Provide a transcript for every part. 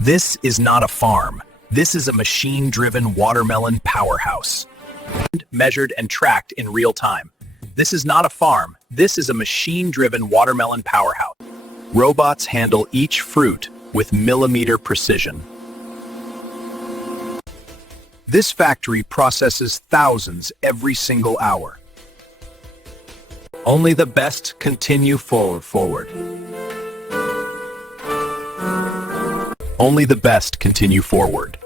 This is not a farm. This is a machine-driven watermelon powerhouse. Measured and tracked in real time. This is not a farm. This is a machine-driven watermelon powerhouse. Robots handle each fruit with millimeter precision. This factory processes thousands every single hour. Only the best continue forward. Only the best continue forward.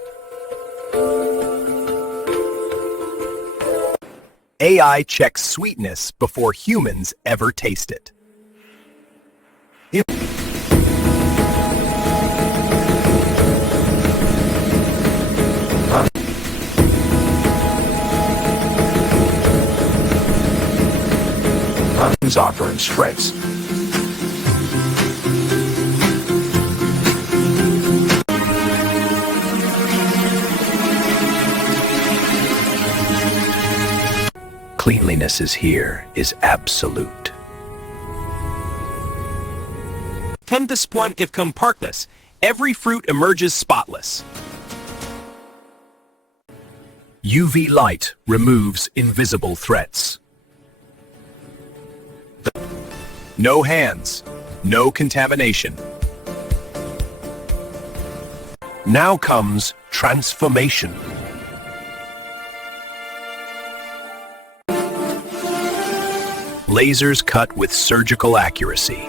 AI checks sweetness before humans ever taste it. Offering spreads. Cleanliness is absolute. From this point if compartless, every fruit emerges spotless. UV light removes invisible threats. No hands, no contamination. Now comes transformation. Lasers cut with surgical accuracy.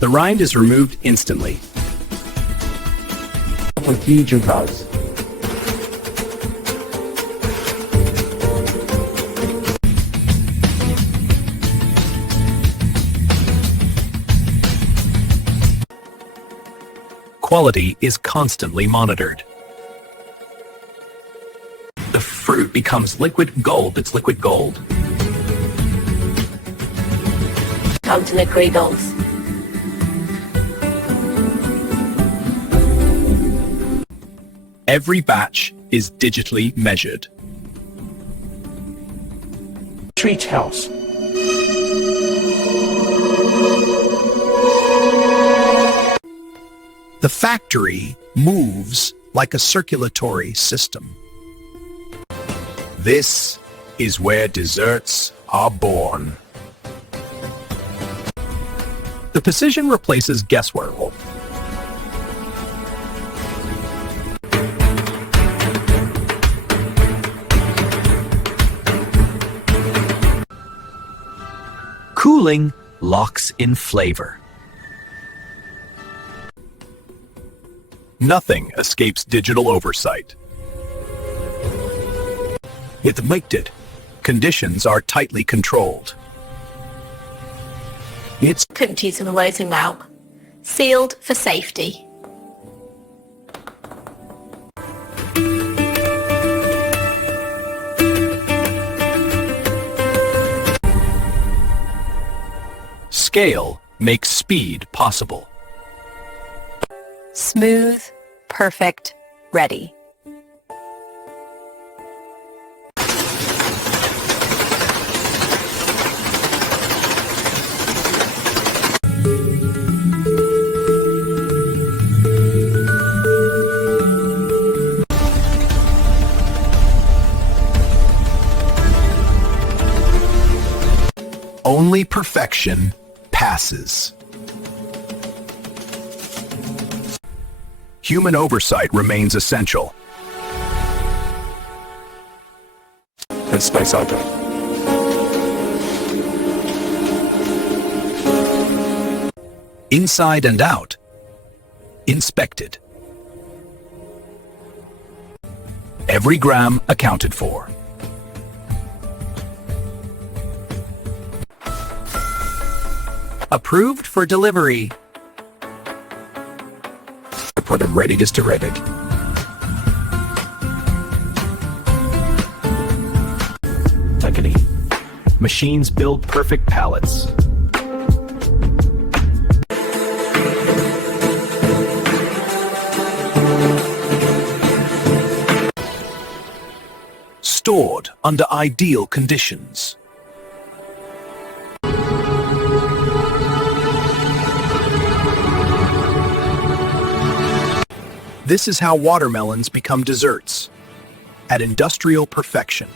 The rind is removed instantly. Quality is constantly monitored. The fruit becomes liquid gold. It's liquid gold. Come to McGreedles. Every batch is digitally measured. Treat house. The factory moves like a circulatory system. This is where desserts are born. The precision replaces guesswork. Cooling locks in flavor. Nothing escapes digital oversight. With Micted, conditions are tightly controlled. It's Cookies and waiting out. Sealed for safety. Scale makes speed possible. Smooth, perfect, ready. Only perfection passes. Human oversight remains essential. And space open. Inside and out. Inspected. Every gram accounted for. Approved for delivery. Put them ready just to ready. Tuckety. Machines build perfect pallets. Stored under ideal conditions. This is how watermelons become desserts. At industrial perfection.